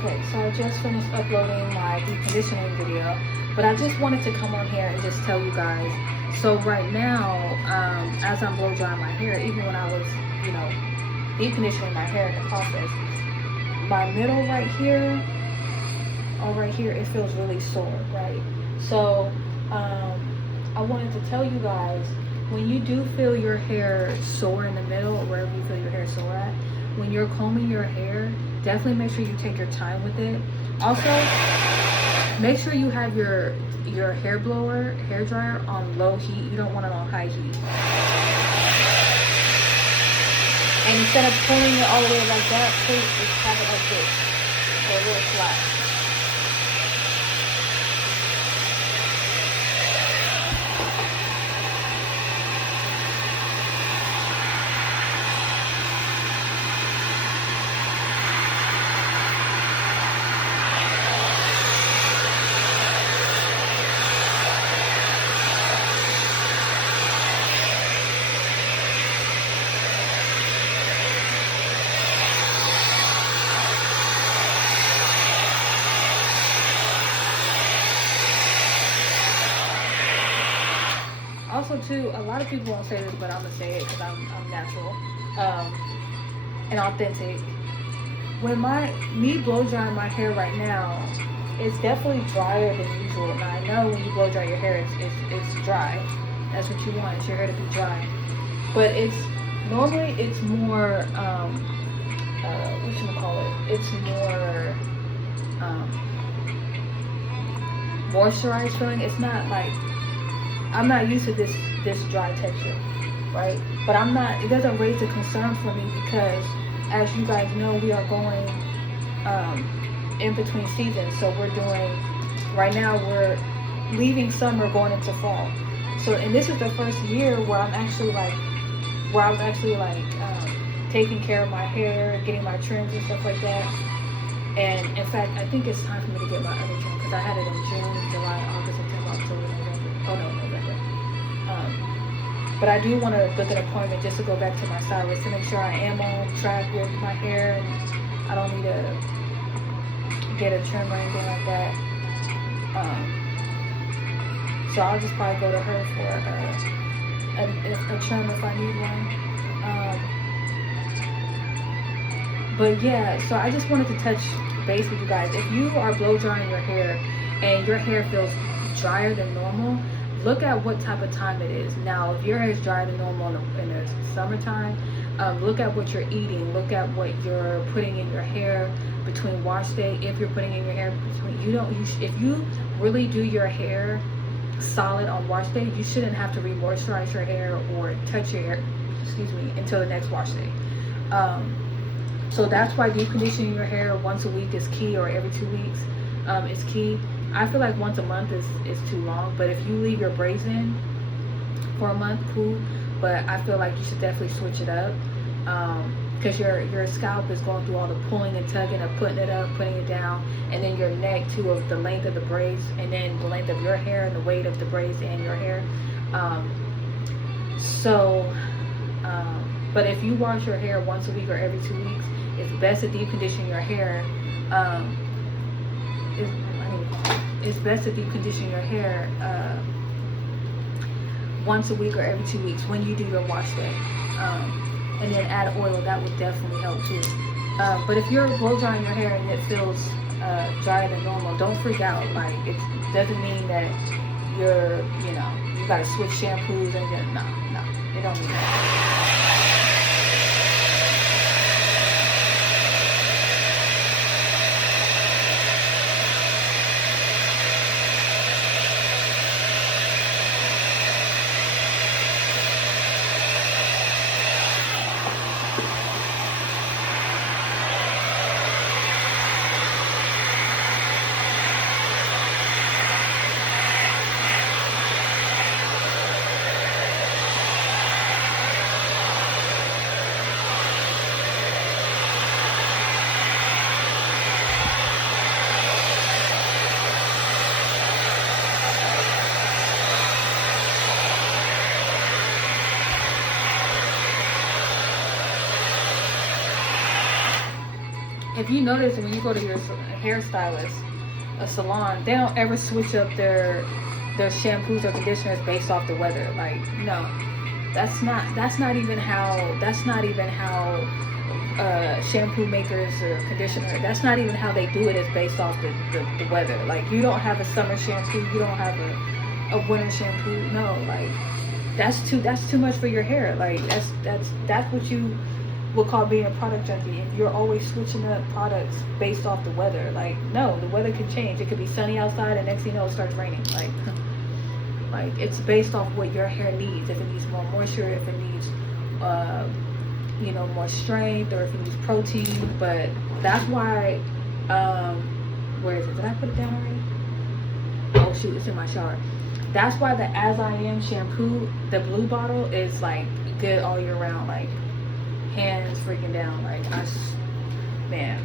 Okay, so I just finished uploading my deconditioning video, but I just wanted to come on here and just tell you guys. So right now, as I'm blow drying my hair, even when I was, you know, deconditioning my hair in the process, my middle right here, or right here, it feels really sore, right? So I wanted to tell you guys, when you do feel your hair sore in the middle, or wherever you feel your hair sore at, when you're combing your hair, definitely make sure you take your time with it. Also, make sure you have your hair dryer on low heat. You don't want it on high heat. And instead of pulling it all the way like that, please just have it like this, or a little flat. Also too, a lot of people won't say this, but I'm gonna say it because I'm natural and authentic. When me blow drying my hair right now, it's definitely drier than usual. Now I know when you blow dry your hair, it's dry. That's what you want, is your hair to be dry. But normally it's more it's more moisturized feeling. It's not like, I'm not used to this dry texture, right? But it doesn't raise a concern for me, because as you guys know, we are going in between seasons. So right now we're leaving summer, going into fall. So, and this is the first year where I was actually taking care of my hair, getting my trims and stuff like that. And in fact, I think it's time for me to get my other trim, because I had it in June, July, August, September, October, November. Oh no, November. But I do want to book an appointment just to go back to my stylist to make sure I am on track with my hair and I don't need to get a trim or anything like that. So I'll just probably go to her for a trim if I need one. But yeah, so I just wanted to touch base with you guys. If you are blow drying your hair and your hair feels drier than normal, look at what type of time it is. Now, if your hair is drier than normal in the summertime, look at what you're eating. Look at what you're putting in your hair between wash day. If you're putting in your hair between, if you really do your hair solid on wash day, you shouldn't have to re-moisturize your hair or touch your hair, until the next wash day. So that's why deep conditioning your hair once a week is key, or every 2 weeks is key. I feel like once a month is too long, but if you leave your braids in for a month, cool. But I feel like you should definitely switch it up, because your scalp is going through all the pulling and tugging of putting it up, putting it down, and then your neck too, of the length of the braids, and then the length of your hair and the weight of the braids and your hair. But if you wash your hair once a week or every 2 weeks, it's best to deep condition your hair. It's best to deep condition your hair once a week or every 2 weeks when you do your wash day. And then add oil, that would definitely help too. But if you're blow drying your hair and it feels drier than normal, don't freak out. Like, it doesn't mean that you gotta switch shampoos and no, it don't mean that. If you notice, when you go to your hairstylist, a salon, they don't ever switch up their shampoos or conditioners based off the weather. Like, no, that's not even how shampoo makers or conditioner, that's not even how they do it. Is based off the weather. Like, you don't have a summer shampoo, you don't have a winter shampoo. No, like, that's too much for your hair. Like, that's what you would call being a product junkie. If you're always switching up products based off the weather, like, no, the weather can change. It could be sunny outside and next thing you know it starts raining. Like it's based off what your hair needs. If it needs more moisture, if it needs more strength, or if it needs protein. But that's why where is it? Did I put it down already? Oh shoot, it's in my shower. That's why the As I Am shampoo, the blue bottle, is like good all year round. Like, hands freaking down. Like, man.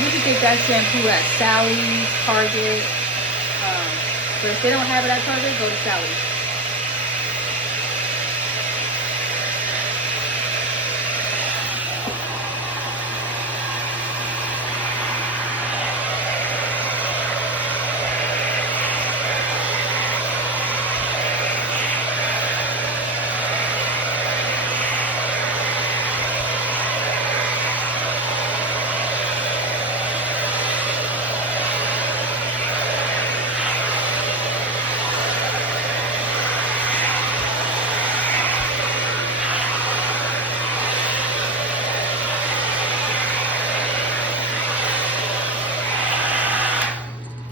You can get that shampoo at Sally's, Target. But if they don't have it at Target, go to Sally's.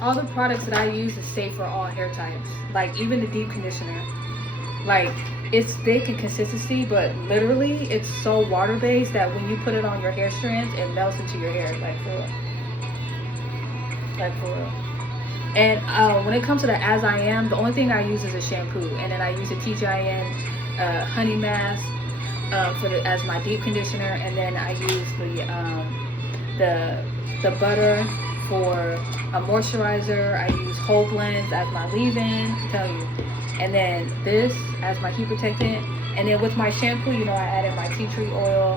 All the products that I use is safe for all hair types. Like, even the deep conditioner, like, it's thick in consistency, but literally it's so water based that when you put it on your hair strands, it melts into your hair. Like, for real. And when it comes to the As I Am, the only thing I use is a shampoo, and then I use a TGIN honey mask as my deep conditioner, and then I use the butter for a moisturizer. I use whole blends as my leave-in, I'm telling you. And then this as my heat protectant. And then with my shampoo, I added my tea tree oil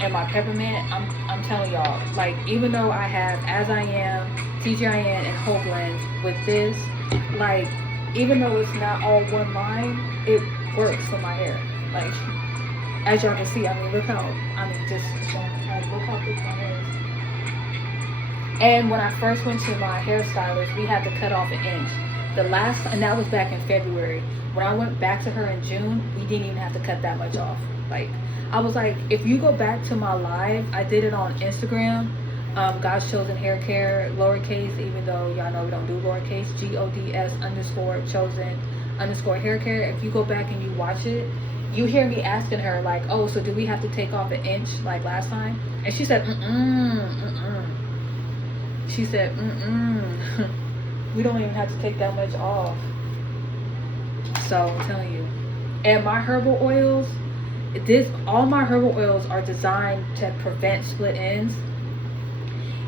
and my peppermint. I'm telling y'all, like, even though I have As I Am, TGIN, and whole blends, with this, like, even though it's not all one line, it works for my hair. Like, as y'all can see, look how thick my hair is. And when I first went to my hairstylist, we had to cut off an inch. And that was back in February. When I went back to her in June, we didn't even have to cut that much off. Like, I was like, if you go back to my live, I did it on Instagram, God's Chosen Hair Care, lowercase, even though y'all know we don't do lowercase, GODS_chosen_hair care. If you go back and you watch it, you hear me asking her, like, oh, so do we have to take off an inch like last time? And she said, She said, we don't even have to take that much off. So I'm telling you. And my herbal oils, all my herbal oils are designed to prevent split ends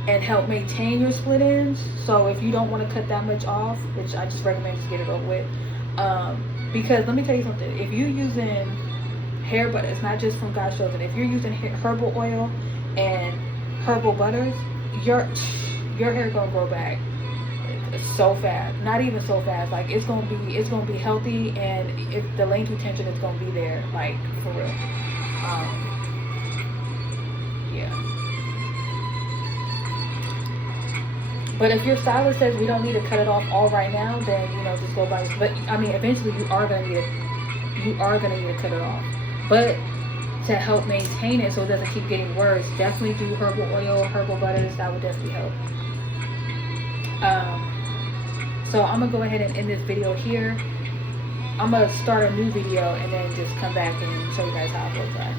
and help maintain your split ends. So if you don't want to cut that much off, which I just recommend just get it over with. Because let me tell you something, if you're using hair butter, it's not just from God's Chosen. If you're using herbal oil and herbal butters, your hair gonna grow back so fast. Not even so fast. Like, it's gonna be healthy, and if the length retention is gonna be there, like, for real. Yeah. But if your stylist says we don't need to cut it off all right now, then just go by. But eventually you are gonna need to cut it off. But to help maintain it so it doesn't keep getting worse, definitely do herbal oil, herbal butters. That would definitely help. So I'm gonna go ahead and end this video here. I'm gonna start a new video and then just come back and show you guys how it looks like.